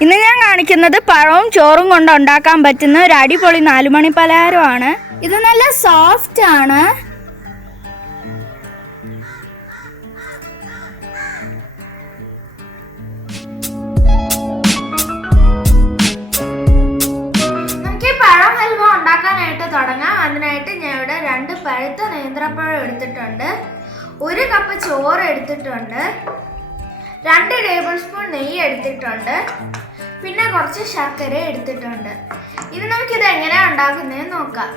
ഇന്ന് ഞാൻ കാണിക്കുന്നത് പഴവും ചോറും കൊണ്ട് ഉണ്ടാക്കാൻ പറ്റുന്ന ഒരു അടിപൊളി നാലുമണി പലഹാരമാണ്. ഇത് നല്ല സോഫ്റ്റ് ആണ്. നമുക്ക് പഴം ഉണ്ടാക്കാനായിട്ട് തുടങ്ങാം. അതിനായിട്ട് ഞാൻ ഇവിടെ രണ്ട് പഴുത്ത നേന്ത്രപ്പഴം എടുത്തിട്ടുണ്ട്. ഒരു കപ്പ് ചോറ് എടുത്തിട്ടുണ്ട്. രണ്ട് ടേബിൾ സ്പൂൺ നെയ്യ് എടുത്തിട്ടുണ്ട്. പിന്നെ കുറച്ച് ശർക്കര എടുത്തിട്ടുണ്ട്. ഇനി നമുക്കിത് എങ്ങനെയാണ് ഉണ്ടാക്കുന്നതെന്ന് നോക്കാം.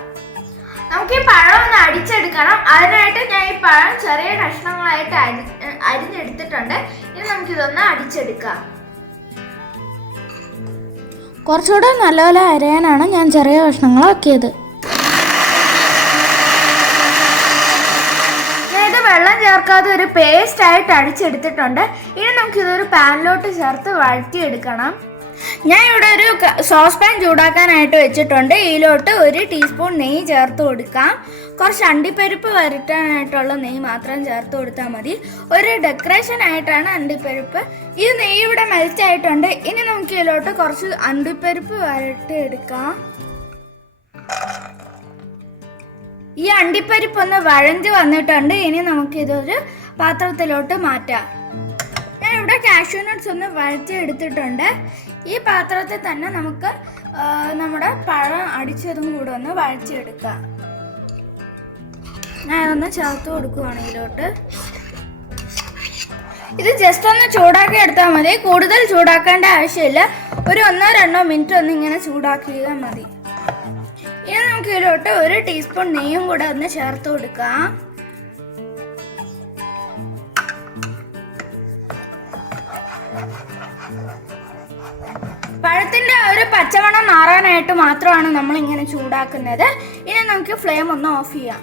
നമുക്ക് ഈ പഴം ഒന്ന് അടിച്ചെടുക്കണം. അതിനായിട്ട് ഞാൻ ഈ പഴം ചെറിയ കഷ്ണങ്ങളായിട്ട് അരി അരിഞ്ഞെടുത്തിട്ടുണ്ട്. ഇനി നമുക്കിതൊന്ന് അടിച്ചെടുക്കാം. കുറച്ചുകൂടെ നല്ലപോലെ അരയാനാണ് ഞാൻ ചെറിയ കഷ്ണങ്ങളാക്കിയത് ഇത് വെള്ളം ചേർക്കാതെ ഒരു പേസ്റ്റ് ആയിട്ട് അടിച്ചെടുത്തിട്ടുണ്ട്. ഇനി നമുക്ക് ഇതൊരു പാനിലോട്ട് ചേർത്ത് വഴറ്റിയെടുക്കണം. ഞാൻ ഇവിടെ ഒരു സോസ് പാൻ ചൂടാക്കാനായിട്ട് വെച്ചിട്ടുണ്ട്. ഇതിലോട്ട് ഒരു ടീസ്പൂൺ നെയ്യ് ചേർത്ത് കൊടുക്കാം. കുറച്ച് അണ്ടിപ്പരിപ്പ് വരട്ടാനായിട്ടുള്ള നെയ്യ് മാത്രം ചേർത്ത് കൊടുത്താൽ മതി. ഒരു ഡെക്കറേഷൻ ആയിട്ടാണ് അണ്ടിപ്പരിപ്പ്. ഈ നെയ്യ് ഇവിടെ മെൽറ്റ് ആയിട്ടുണ്ട്. ഇനി നമുക്ക് ഇതിലോട്ട് കുറച്ച് അണ്ടിപ്പരിപ്പ് വരട്ടി എടുക്കാം ഈ അണ്ടിപ്പരിപ്പ് ഒന്ന് വഴഞ്ഞു വന്നിട്ടുണ്ട്. ഇനി നമുക്ക് ഇതൊരു പാത്രത്തിലോട്ട് മാറ്റാം. ഞാൻ ഇവിടെ കാഷ്യൂ നട്ട്സ് ഒന്ന് വഴറ്റി എടുത്തിട്ടുണ്ട്. ഈ പാത്രത്തിൽ തന്നെ നമുക്ക് നമ്മുടെ പഴം അടിച്ചതും കൂടെ ഒന്ന് വഴച്ചെടുക്കാം ഞാൻ അതൊന്ന് ചേർത്ത് കൊടുക്കുവാണ് ഇതിലോട്ട്. ഇത് ജസ്റ്റ് ഒന്ന് ചൂടാക്കി എടുത്താൽ മതി. കൂടുതൽ ചൂടാക്കേണ്ട ആവശ്യമില്ല. ഒരു ഒന്നോ രണ്ടോ മിനിറ്റ് ഒന്ന് ഇങ്ങനെ ചൂടാക്കിയാൽ മതി. ഇതിലോട്ട് ഒരു ടീസ്പൂൺ നെയ്യും കൂടെ ഒന്ന് ചേർത്ത് കൊടുക്കാം. പഴത്തിന്റെ ആ ഒരു പച്ചമണം മാറാനായിട്ട് മാത്രമാണ് നമ്മൾ ഇങ്ങനെ ചൂടാക്കുന്നത്. ഇനി നമുക്ക് ഫ്ലെയിം ഒന്ന് ഓഫ് ചെയ്യാം.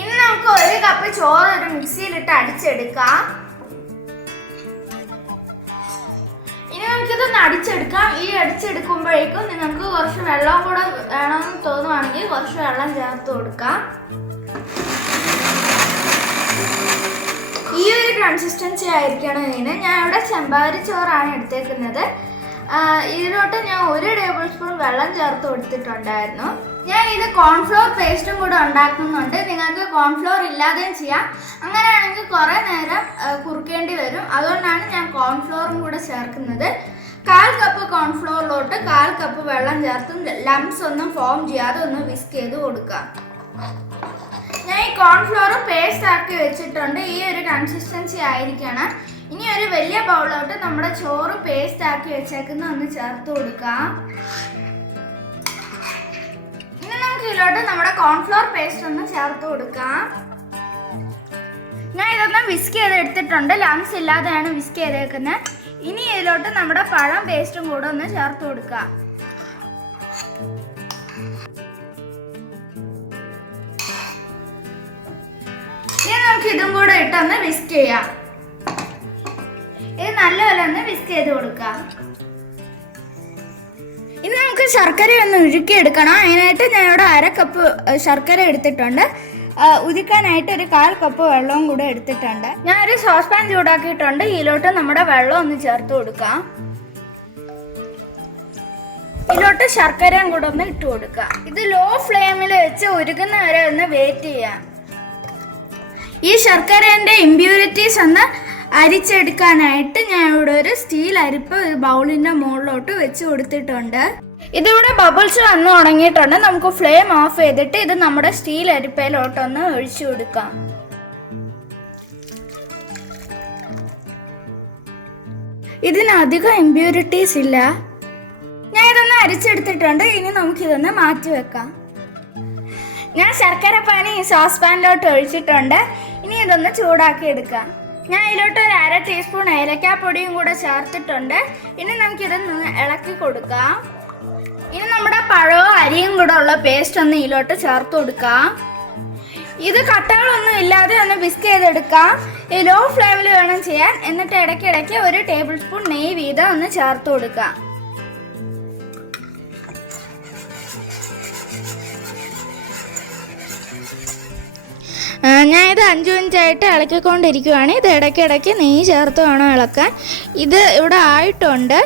ഇനി നമുക്ക് ഒരു കപ്പ് ചോറ് ഒരു മിക്സിയിലിട്ട് അടിച്ചെടുക്കാം. അടിച്ചെടുക്കാം. ഈ അടിച്ചെടുക്കുമ്പോഴേക്കും നിങ്ങൾക്ക് കുറച്ച് വെള്ളം കൂടെ വേണമെന്ന് തോന്നുവാണെങ്കിൽ കുറച്ച് വെള്ളം ചേർത്ത് കൊടുക്കാം. ഈ ഒരു കൺസിസ്റ്റൻസി ആയിരിക്കണം ഇതിന്. ഞാൻ ഇവിടെ ചെമ്പാരി ചോറാണ് എടുത്തേക്കുന്നത്. ഇതിലോട്ട് ഞാൻ ഒരു ടേബിൾ സ്പൂൺ വെള്ളം ചേർത്ത് കൊടുത്തിട്ടുണ്ടായിരുന്നു. ഞാൻ ഇത് കോൺഫ്ലോർ പേസ്റ്റും കൂടെ ഉണ്ടാക്കുന്നുണ്ട്. നിങ്ങൾക്ക് കോൺഫ്ലോർ ഇല്ലാതെയും ചെയ്യാം. അങ്ങനെയാണെങ്കിൽ കുറേ നേരം കുറുക്കേണ്ടി വരും. അതുകൊണ്ടാണ് ഞാൻ കോൺഫ്ലോറും കൂടെ ചേർക്കുന്നത്. കാൽ കപ്പ് കോൺഫ്ലോറിലോട്ട് കാൽ കപ്പ് വെള്ളം ചേർത്ത് ലംസ് ഒന്നും ഫോം ചെയ്യാതെ ഒന്ന് വിസ്ക് ചെയ്ത് കൊടുക്കാം ഞാൻ ഈ കോൺഫ്ലോർ പേസ്റ്റ് ആക്കി വെച്ചിട്ടുണ്ട്. ഈ ഒരു കൺസിസ്റ്റൻസി ആയിരിക്കണം. ഇനി ഒരു വലിയ ബൗളിലോട്ട് നമ്മുടെ ചോറ് പേസ്റ്റ് ആക്കി വെച്ചേക്കുന്ന ഒന്ന് ചേർത്ത് കൊടുക്കാം ഇനി നമുക്ക് ഇതിലോട്ട് നമ്മുടെ കോൺഫ്ലോർ പേസ്റ്റ് ഒന്ന് ചേർത്ത് കൊടുക്കാം. ഞാൻ ഇതൊന്ന് വിസ്ക് ചെയ്ത് എടുത്തിട്ടുണ്ട്. ലംസ് ഇല്ലാതെയാണ് വിസ്ക് ചെയ്തേക്കുന്നത്. ഇനി ഇതിലോട്ട് നമ്മുടെ പഴം പേസ്റ്റും കൂടെ ഒന്ന് ചേർത്ത് കൊടുക്കുക. ഇതും കൂടെ ഇട്ടൊന്ന് വിസ്ക് ചെയ്യാം. ഇത് നല്ലപോലെ ഒന്ന് വിസ്ക് ചെയ്ത് കൊടുക്കാം ഇനി നമുക്ക് ശർക്കര ഒന്ന് ഉരുക്കിയെടുക്കണം. അതിനായിട്ട് ഞാൻ ഇവിടെ അര കപ്പ് ശർക്കര എടുത്തിട്ടുണ്ട്. ആ, ഉരുക്കാനായിട്ട് ഒരു കാൽ കപ്പ് വെള്ളവും കൂടെ എടുത്തിട്ടുണ്ട്. ഞാൻ ഒരു സോസ് പാൻ ചൂടാക്കിയിട്ടുണ്ട്. ഇതിലോട്ട് നമ്മുടെ വെള്ളം ഒന്ന് ചേർത്ത് കൊടുക്കാം. ഇതിലോട്ട് ശർക്കരയും കൂടെ ഒന്ന് ഇട്ട് കൊടുക്കാം. ഇത് ലോ ഫ്ലെയിമിൽ വെച്ച് ഉരുകുന്ന വരെ ഒന്ന് വെയിറ്റ് ചെയ്യാം. ഈ ശർക്കരേന്റെ ഇമ്പ്യൂരിറ്റീസ് ഒന്ന് അരിച്ചെടുക്കാനായിട്ട് ഞാൻ ഇവിടെ ഒരു സ്റ്റീൽ അരിപ്പ് ബൗളിന്റെ മുകളിലോട്ട് വെച്ച് കൊടുത്തിട്ടുണ്ട്. ഇതിവിടെ ബബിൾസ് വന്ന് ഉണങ്ങിയിട്ടുണ്ട്. നമുക്ക് ഫ്ലെയിം ഓഫ് ചെയ്തിട്ട് ഇത് നമ്മുടെ സ്റ്റീൽ അരിപ്പയിലോട്ടൊന്ന് ഒഴിച്ചു കൊടുക്കാം. ഇതിനധികം ഇമ്പ്യൂരിറ്റീസ് ഇല്ല. ഞാൻ ഇതൊന്ന് അരിച്ചെടുത്തിട്ടുണ്ട്. ഇനി നമുക്കിതൊന്ന് മാറ്റി വെക്കാം. ഞാൻ ശർക്കര പാനി സോസ് പാനിലോട്ട് ഒഴിച്ചിട്ടുണ്ട്. ഇനി ഇതൊന്ന് ചൂടാക്കി എടുക്കാം. ഞാൻ ഇതിലോട്ട് ഒരു അര ടീസ്പൂൺ ഏലക്കാപ്പൊടിയും കൂടെ ചേർത്തിട്ടുണ്ട്. ഇനി നമുക്കിതൊന്ന് ഇളക്കി കൊടുക്കാം. ഇനി നമ്മുടെ പഴവും അരിയും കൂടെ ഉള്ള പേസ്റ്റ് ഒന്ന് ഇതിലോട്ട് ചേർത്ത് കൊടുക്കാം. ഇത് കട്ടകളൊന്നും ഇല്ലാതെ ഒന്ന് വിസ്ക് ചെയ്തെടുക്കാം. ലോ ഫ്ലെയിമിൽ വേണം ചെയ്യാൻ. എന്നിട്ട് ഇടയ്ക്കിടയ്ക്ക് ഒരു ടേബിൾ സ്പൂൺ നെയ്യ് വീതം ഒന്ന് ചേർത്ത് കൊടുക്കാം. ഞാനിത് അഞ്ച് മിനിറ്റായിട്ട് ഇളക്കിക്കൊണ്ടിരിക്കുവാണ്. ഇത് ഇടയ്ക്കിടയ്ക്ക് നെയ്യ് ചേർത്ത് വേണം ഇളക്കാൻ. ഇത് ഇവിടെ ആയിട്ടുണ്ട്.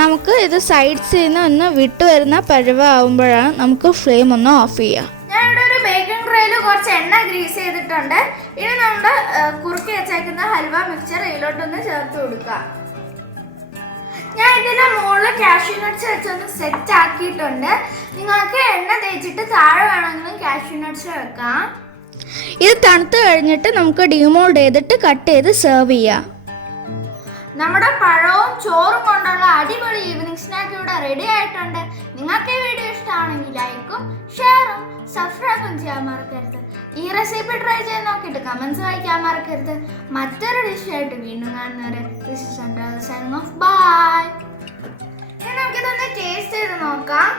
നമുക്ക് ഇത് സൈഡ്സിൽ നിന്ന് ഒന്ന് വിട്ടു വരുന്ന പരുവാകുമ്പോഴാണ് നമുക്ക് ഫ്ലെയിം ഒന്ന് ഓഫ് ചെയ്യാം. ഞാൻ ഇവിടെ ഒരു ബേക്കിംഗ് ട്രേയിൽ കുറച്ച് എണ്ണ ഗ്രീസ് ചെയ്തിട്ടുണ്ട്. ഇനി നമ്മുടെ കുറുക്കി വെച്ചേക്കുന്ന ഹൽവ മിക്സ്ചർ ഇതിലോട്ടൊന്ന് ചേർത്ത് കൊടുക്കാം. ഞാൻ ഇതിന്റെ മുകളിൽ കാഷ്യൂ നട്ട്സ് വെച്ചൊന്ന് സെറ്റ് ആക്കിയിട്ടുണ്ട്. നിങ്ങൾക്ക് എണ്ണ തേച്ചിട്ട് താഴെ വേണമെങ്കിലും കാഷ്യൂ നട്ട്സ് വെക്കാം. ഇത് തണുത്ത് കഴിഞ്ഞിട്ട് നമുക്ക് ഡിമോൾഡ് ചെയ്തിട്ട് കട്ട് ചെയ്ത് സെർവ് ചെയ്യാം. നമ്മുടെ പഴവും ചോറും കൊണ്ടുള്ള അടിപൊളി ഈവനിങ് സ്നാക്ക് ഇവിടെ റെഡി ആയിട്ടുണ്ട്. നിങ്ങൾക്ക് ഈ വീഡിയോ ഇഷ്ടമാണെങ്കിൽ ലൈക്കും ഷെയറും സബ്സ്ക്രൈബും ചെയ്യാൻ മറക്കരുത്. ഈ റെസിപ്പി ട്രൈ ചെയ്ത് നോക്കിയിട്ട് കമൻസ് വായിക്കാൻ മറക്കരുത്. മറ്റൊരു ഡിഷായിട്ട് വീണ്ടും കാണുന്നവരെ ഓഫ് ബൈ ഇനി നമുക്കിതൊന്ന് ടേസ്റ്റ് ചെയ്ത് നോക്കാം.